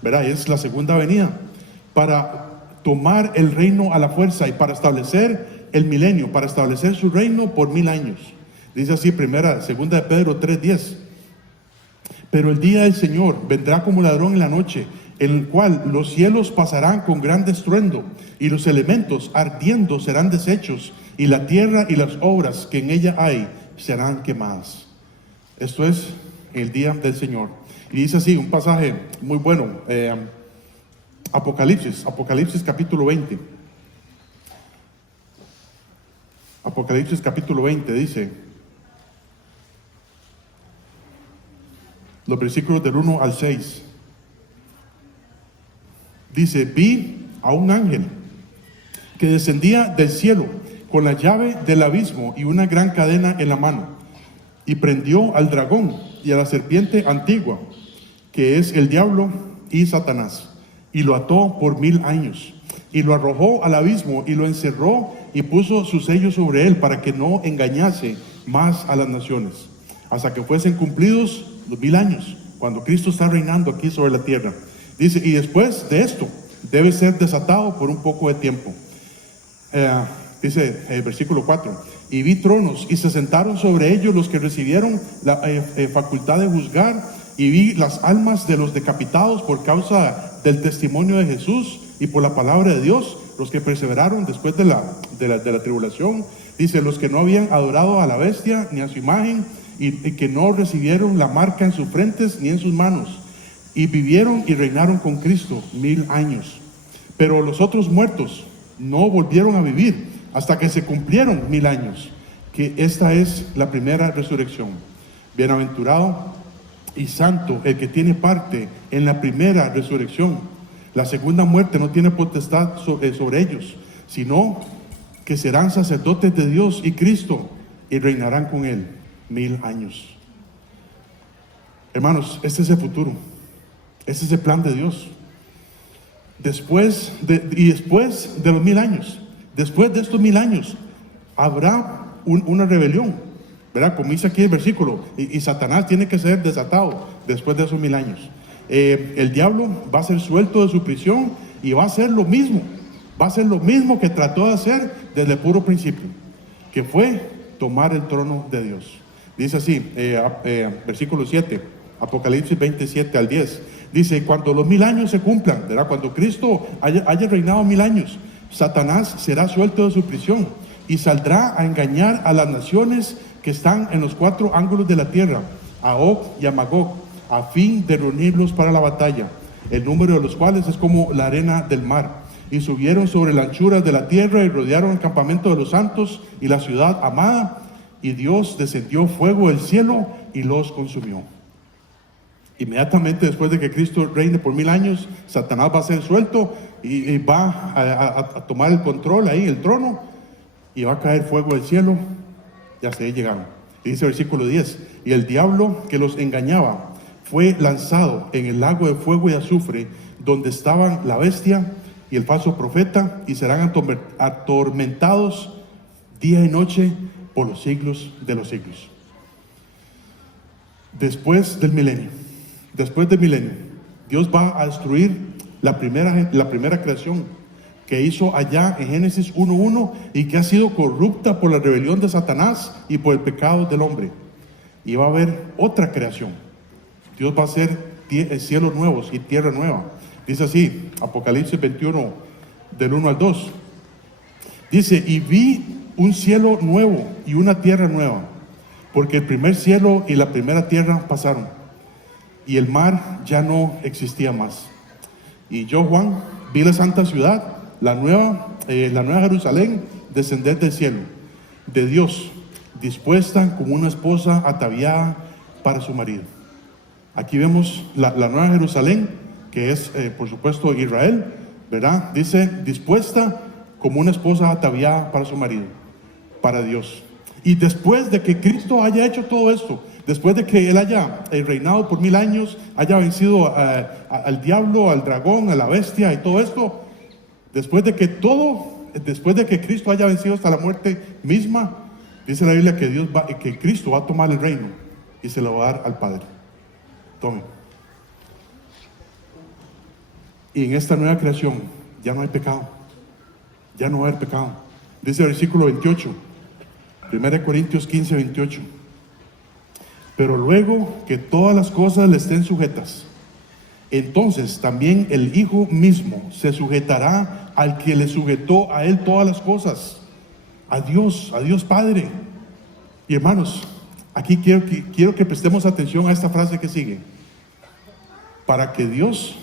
¿verdad? Es la segunda venida para tomar el reino a la fuerza y para establecer el milenio, para establecer su reino por 1000 años. Dice así, segunda de Pedro 3:10. Pero el día del Señor vendrá como ladrón en la noche, en el cual los cielos pasarán con gran estruendo, y los elementos ardiendo serán deshechos, y la tierra y las obras que en ella hay serán quemadas. Esto es el día del Señor. Y dice así, un pasaje muy bueno, Apocalipsis capítulo 20. Apocalipsis capítulo 20 dice, los versículos del 1 al 6. Dice, vi a un ángel que descendía del cielo con la llave del abismo y una gran cadena en la mano, y prendió al dragón y a la serpiente antigua, que es el diablo y Satanás, y lo ató por 1000 años, y lo arrojó al abismo y lo encerró y puso su sello sobre él para que no engañase más a las naciones, hasta que fuesen cumplidos los 1000 años, cuando Cristo está reinando aquí sobre la tierra. Dice, y después de esto debe ser desatado por un poco de tiempo. Dice el versículo 4, y vi tronos y se sentaron sobre ellos los que recibieron la facultad de juzgar, y vi las almas de los decapitados por causa del testimonio de Jesús y por la palabra de Dios, los que perseveraron después de la tribulación. Dice, los que no habían adorado a la bestia ni a su imagen, y que no recibieron la marca en sus frentes ni en sus manos, y vivieron y reinaron con Cristo 1000 años. Pero los otros muertos no volvieron a vivir hasta que se cumplieron 1000 años, que esta es la primera resurrección. Bienaventurado y santo el que tiene parte en la primera resurrección. La segunda muerte no tiene potestad sobre ellos, sino que serán sacerdotes de Dios y Cristo, y reinarán con él 1000 años. Hermanos, este es el futuro. Este es el plan de Dios. Después de los 1000 años, después de estos 1000 años, habrá una rebelión, ¿verdad? Como dice aquí el versículo, y Satanás tiene que ser desatado después de esos 1000 años. El diablo va a ser suelto de su prisión y va a hacer lo mismo. Va a hacer lo mismo que trató de hacer desde el puro principio, que fue tomar el trono de Dios. Dice así, versículo 7, Apocalipsis 27 al 10. Dice, cuando los 1000 años se cumplan, ¿verdad? Cuando Cristo haya reinado 1000 años, Satanás será suelto de su prisión, y saldrá a engañar a las naciones que están en los 4 ángulos de la tierra, a Og y a Magog, a fin de reunirlos para la batalla, el número de los cuales es como la arena del mar. Y subieron sobre la anchura de la tierra y rodearon el campamento de los santos y la ciudad amada, y Dios descendió fuego del cielo y los consumió. Inmediatamente después de que Cristo reine por 1000 años, Satanás va a ser suelto y va a tomar el control ahí, el trono, y va a caer fuego del cielo, y hasta ahí llegaron. Y dice el versículo 10, y el diablo que los engañaba fue lanzado en el lago de fuego y azufre, donde estaban la bestia y el falso profeta, y serán atormentados día y noche por los siglos de los siglos. Después del milenio, Dios va a destruir la primera creación que hizo allá en Génesis 1:1 y que ha sido corrupta por la rebelión de Satanás y por el pecado del hombre. Y va a haber otra creación. Dios va a hacer cielos nuevos y tierra nueva. Dice así, Apocalipsis 21, del 1 al 2. Dice, y vi un cielo nuevo y una tierra nueva, porque el primer cielo y la primera tierra pasaron, y el mar ya no existía más. Y yo, Juan, vi la santa ciudad, la nueva Jerusalén, descender del cielo, de Dios, dispuesta como una esposa ataviada para su marido. Aquí vemos la nueva Jerusalén, que es, por supuesto, Israel, ¿verdad? Dice, dispuesta como una esposa ataviada para su marido, para Dios. Y después de que Cristo haya hecho todo esto, después de que Él haya reinado por 1000 años, haya vencido al diablo, al dragón, a la bestia y todo esto, después de que Cristo haya vencido hasta la muerte misma, dice la Biblia que Cristo va a tomar el reino y se lo va a dar al Padre. Tome. Y en esta nueva creación ya no hay pecado. Ya no va a haber pecado. Dice el versículo 28, 1 Corintios 15, 28. Pero luego que todas las cosas le estén sujetas, entonces también el Hijo mismo se sujetará al que le sujetó a Él todas las cosas, a Dios Padre. Y hermanos, aquí quiero que prestemos atención a esta frase que sigue. Para que Dios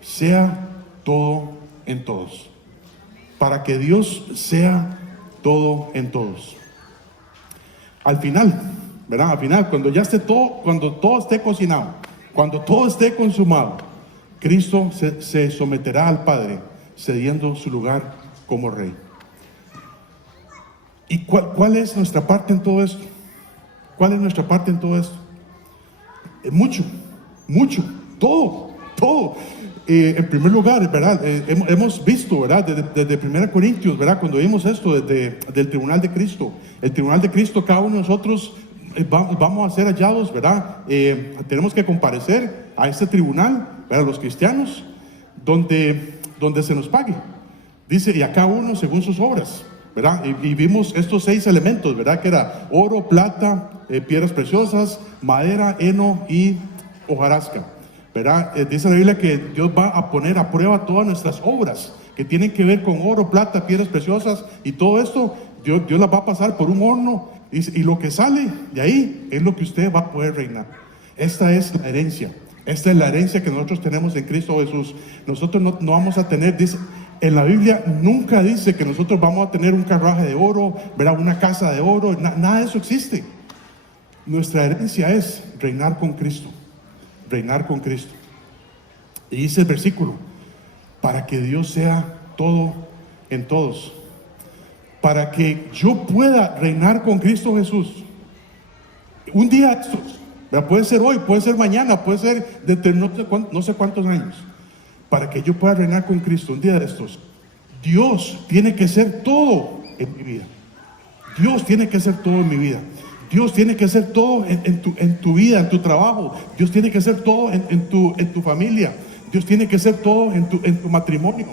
sea todo en todos. Para que Dios sea todo en todos. Al final, ¿verdad? Al final, cuando ya esté todo, cuando todo esté cocinado, cuando todo esté consumado, Cristo se someterá al Padre, cediendo su lugar como Rey. ¿Y cuál es nuestra parte en todo esto? ¿Cuál es nuestra parte en todo esto? Mucho, todo. En primer lugar, ¿verdad? Hemos visto, ¿verdad? Desde 1 Corintios, ¿verdad? Cuando vimos esto del tribunal de Cristo. El tribunal de Cristo, cada uno de nosotros vamos a ser hallados, ¿verdad? Tenemos que comparecer a este tribunal, ¿verdad? Los cristianos, donde se nos pague. Dice, y a cada uno según sus obras, ¿verdad? Y vimos estos 6 elementos, ¿verdad? Que era oro, plata, piedras preciosas, madera, heno y hojarasca, ¿verdad? Dice la Biblia que Dios va a poner a prueba todas nuestras obras que tienen que ver con oro, plata, piedras preciosas y todo esto. Dios las va a pasar por un horno y lo que sale de ahí es lo que usted va a poder reinar. Esta es la herencia. Esta es la herencia que nosotros tenemos en Cristo Jesús. Nosotros no vamos a tener, dice, en la Biblia nunca dice que nosotros vamos a tener un carruaje de oro, ¿verdad? Una casa de oro, nada de eso existe. Nuestra herencia es reinar con Cristo. Reinar con Cristo. Y dice el versículo, para que Dios sea todo en todos. Para que yo pueda reinar con Cristo Jesús. Un día estos, ¿verdad? Puede ser hoy, puede ser mañana, puede ser dentro de no sé cuántos años. Para que yo pueda reinar con Cristo un día de estos, Dios tiene que ser todo en mi vida. Dios tiene que ser todo en mi vida. Dios tiene que ser todo en tu vida, en tu trabajo. Dios tiene que ser todo en tu familia. Dios tiene que ser todo en tu matrimonio.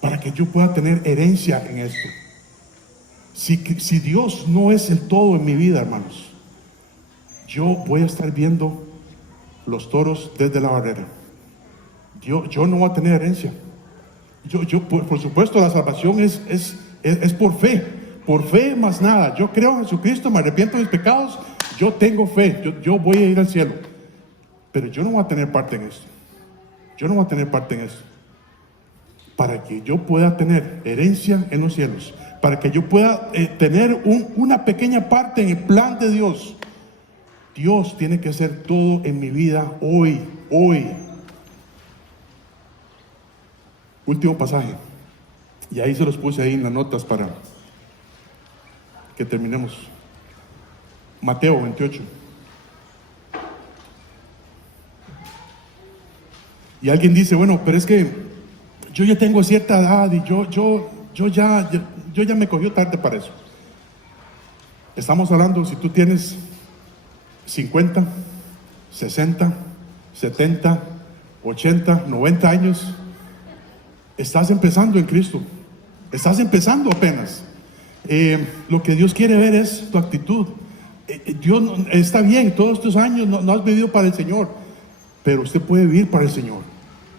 Para que yo pueda tener herencia en esto. Si Dios no es el todo en mi vida, hermanos, yo voy a estar viendo los toros desde la barrera. Yo no voy a tener herencia. Por supuesto, la salvación es por fe. por fe más nada. Yo creo en Jesucristo, me arrepiento de mis pecados, yo tengo fe, yo voy a ir al cielo. Pero yo no voy a tener parte en esto. Yo no voy a tener parte en esto. Para que yo pueda tener herencia en los cielos, para que yo pueda tener una pequeña parte en el plan de Dios, Dios tiene que hacer todo en mi vida hoy. Último pasaje, y ahí se los puse ahí en las notas para que terminemos. Mateo 28. Y alguien dice, bueno, pero es que yo ya tengo cierta edad y yo ya me cogió tarde para eso. Estamos hablando, si tú tienes 50, 60, 70, 80, 90 años, estás empezando en Cristo, estás empezando apenas. Lo que Dios quiere ver es tu actitud. Dios está bien, todos estos años no has vivido para el Señor, pero usted puede vivir para el Señor.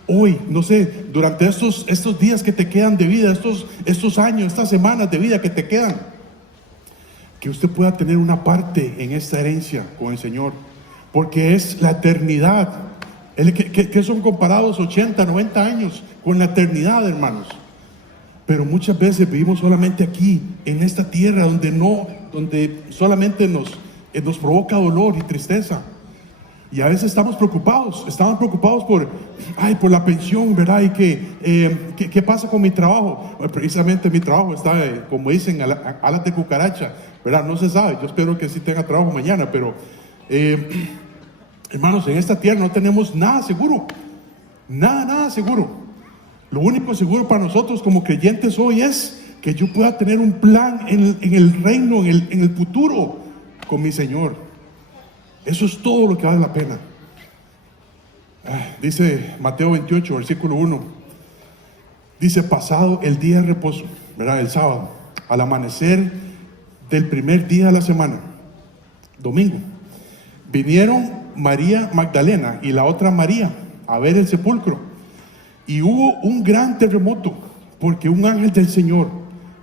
Hoy, no sé, durante estos días que te quedan de vida, estos años, estas semanas de vida que te quedan, que usted pueda tener una parte en esta herencia con el Señor, porque es la eternidad. Que son comparados 80, 90 años con la eternidad, hermanos. Pero muchas veces vivimos solamente aquí, en esta tierra, donde solamente nos provoca dolor y tristeza. Y a veces estamos preocupados por la pensión, ¿verdad? Y ¿qué pasa con mi trabajo? Precisamente mi trabajo está, como dicen, alas de cucaracha, ¿verdad? No se sabe, yo espero que sí tenga trabajo mañana, pero hermanos, en esta tierra no tenemos nada seguro, nada seguro. Lo único seguro para nosotros como creyentes hoy es que yo pueda tener un plan en el reino, en el futuro con mi Señor. Eso es todo lo que vale la pena. Dice Mateo 28, versículo 1. Dice, pasado el día de reposo, ¿verdad? El sábado, al amanecer del primer día de la semana, domingo, vinieron María Magdalena y la otra María a ver el sepulcro. Y hubo un gran terremoto, porque un ángel del Señor,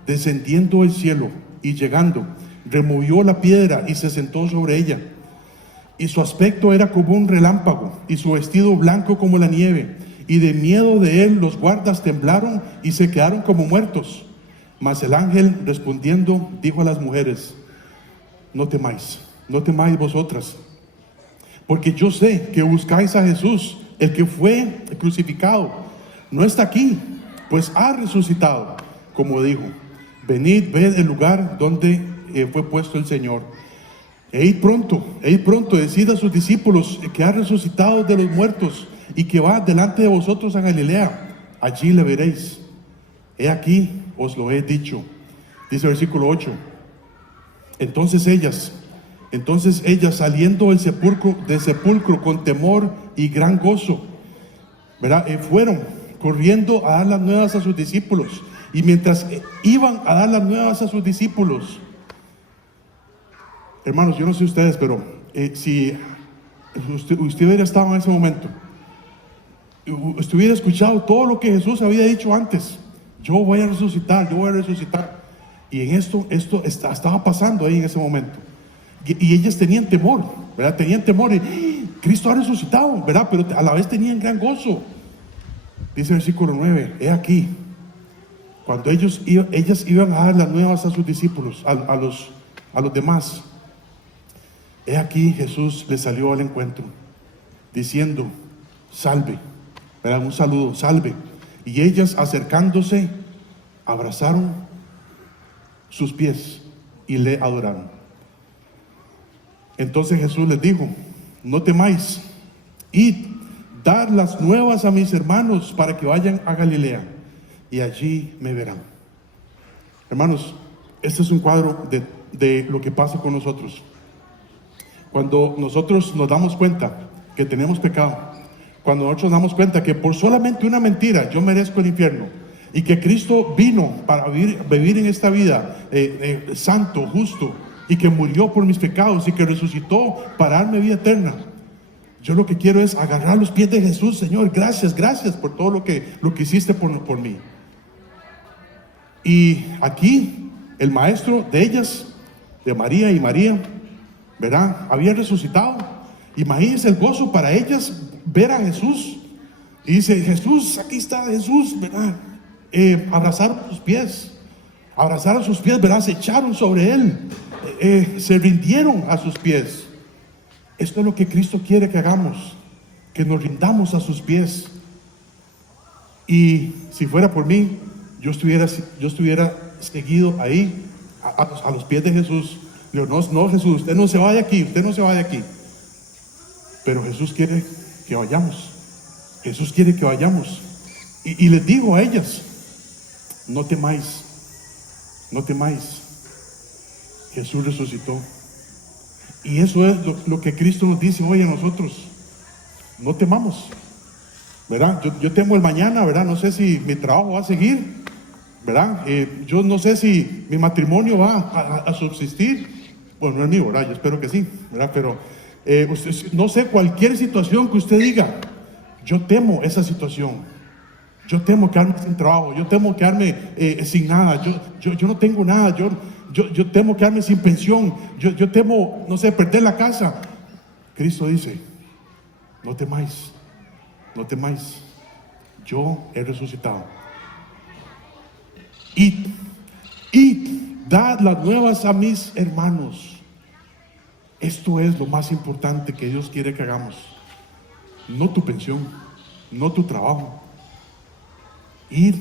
descendiendo del cielo y llegando, removió la piedra y se sentó sobre ella. Y su aspecto era como un relámpago, y su vestido blanco como la nieve. Y de miedo de él los guardas temblaron y se quedaron como muertos. Mas el ángel respondiendo dijo a las mujeres, no temáis vosotras, porque yo sé que buscáis a Jesús, el que fue crucificado. No está aquí, pues ha resucitado, como dijo. Venid, ved el lugar donde fue puesto el Señor. E id pronto, decid a sus discípulos que ha resucitado de los muertos y que va delante de vosotros a Galilea. Allí le veréis. He aquí, os lo he dicho. Dice el versículo 8. Entonces ellas saliendo del sepulcro con temor y gran gozo, ¿verdad? Fueron corriendo a dar las nuevas a sus discípulos. Y mientras iban a dar las nuevas a sus discípulos, hermanos, yo no sé ustedes, pero si usted hubiera estado en ese momento, usted hubiera escuchado todo lo que Jesús había dicho antes. Yo voy a resucitar. Y en esto estaba pasando ahí en ese momento. Y ellas tenían temor, ¿verdad? Tenían temor. Y Cristo ha resucitado, ¿verdad? Pero a la vez tenían gran gozo. Dice el versículo 9, he aquí, cuando ellas iban a dar las nuevas a sus discípulos, a los demás, he aquí Jesús les salió al encuentro, diciendo, salve, ¿verdad? Un saludo, salve. Y ellas acercándose, abrazaron sus pies y le adoraron. Entonces Jesús les dijo, no temáis, id, dar las nuevas a mis hermanos para que vayan a Galilea y allí me verán. Hermanos, este es un cuadro de lo que pasa con nosotros. Cuando nosotros nos damos cuenta que tenemos pecado, cuando nosotros nos damos cuenta que por solamente una mentira yo merezco el infierno, y que Cristo vino para vivir en esta vida santo, justo, y que murió por mis pecados y que resucitó para darme vida eterna, yo lo que quiero es agarrar los pies de Jesús. Señor, gracias por todo lo que hiciste por mí. Y aquí el maestro de ellas, de María y María, ¿verdad? Había resucitado. Imagínense el gozo para ellas ver a Jesús. Y dice, Jesús, aquí está Jesús, ¿verdad? Abrazaron sus pies, ¿verdad? Se echaron sobre él, se rindieron a sus pies. Esto es lo que Cristo quiere que hagamos, que nos rindamos a sus pies. Y si fuera por mí, yo estuviera seguido ahí a los pies de Jesús. Digo, no, Jesús, usted no se vaya aquí, usted no se vaya aquí. Pero Jesús quiere que vayamos. Jesús quiere que vayamos. Y les digo a ellas, no temáis, no temáis. Jesús resucitó. Y eso es lo que Cristo nos dice hoy a nosotros. No temamos, ¿verdad? Yo temo el mañana, ¿verdad? No sé si mi trabajo va a seguir, ¿verdad? Yo no sé si mi matrimonio va a subsistir. Bueno, no es mío, ¿verdad? Yo espero que sí, ¿verdad? Pero no sé, cualquier situación que usted diga, yo temo esa situación. Yo temo quedarme sin trabajo, yo temo quedarme sin nada, yo no tengo nada, yo temo quedarme sin pensión, yo temo, no sé, perder la casa. Cristo dice, no temáis, no temáis, yo he resucitado. Id, dad las nuevas a mis hermanos. Esto es lo más importante que Dios quiere que hagamos. No tu pensión, no tu trabajo. Ir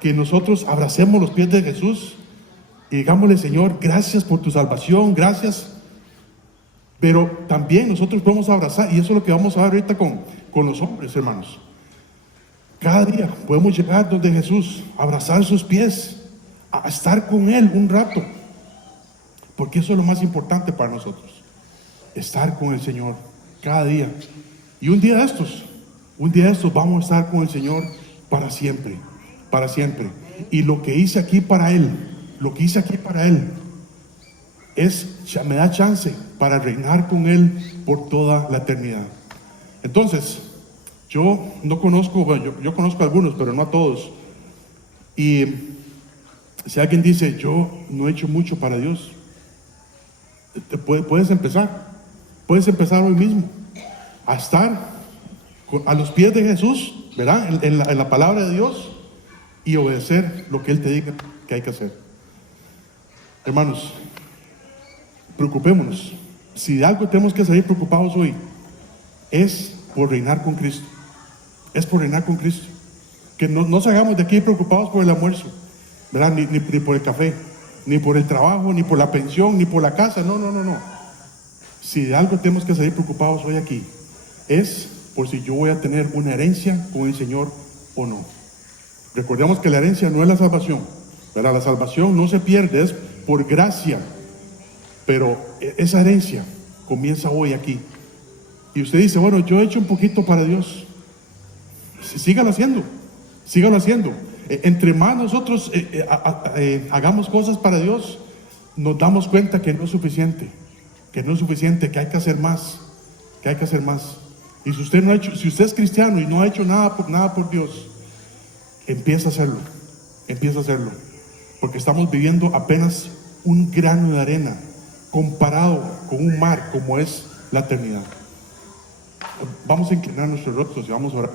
que nosotros abracemos los pies de Jesús y digámosle, Señor, gracias por tu salvación, gracias. Pero también nosotros podemos abrazar, y eso es lo que vamos a ver ahorita con los hombres, hermanos. Cada día podemos llegar donde Jesús, abrazar sus pies, a estar con Él un rato, porque eso es lo más importante para nosotros, estar con el Señor cada día. Y un día de estos vamos a estar con el Señor para siempre, para siempre. Y lo que hice aquí para Él, me da chance para reinar con Él por toda la eternidad. Entonces, yo no conozco, bueno, yo conozco a algunos, pero no a todos. Y si alguien dice, yo no he hecho mucho para Dios, puedes empezar hoy mismo a estar a los pies de Jesús, ¿verdad? En la palabra de Dios, y obedecer lo que Él te diga que hay que hacer. Hermanos, preocupémonos. Si de algo tenemos que salir preocupados hoy, es por reinar con Cristo. Es por reinar con Cristo. Que no nos hagamos de aquí preocupados por el almuerzo, ¿verdad? Ni por el café, ni por el trabajo, ni por la pensión, ni por la casa. No. Si de algo tenemos que salir preocupados hoy aquí, es por si yo voy a tener una herencia con el Señor o no. Recordemos que la herencia no es la salvación, ¿verdad? La salvación no se pierde, es por gracia. Pero esa herencia comienza hoy aquí. Y usted dice, bueno, yo he hecho un poquito para Dios. Sígalo haciendo. Entre más nosotros hagamos cosas para Dios, nos damos cuenta que no es suficiente, que hay que hacer más, Y si usted es cristiano y no ha hecho nada por Dios, empieza a hacerlo, porque estamos viviendo apenas un grano de arena comparado con un mar como es la eternidad. Vamos a inclinar nuestros rostros y vamos a orar.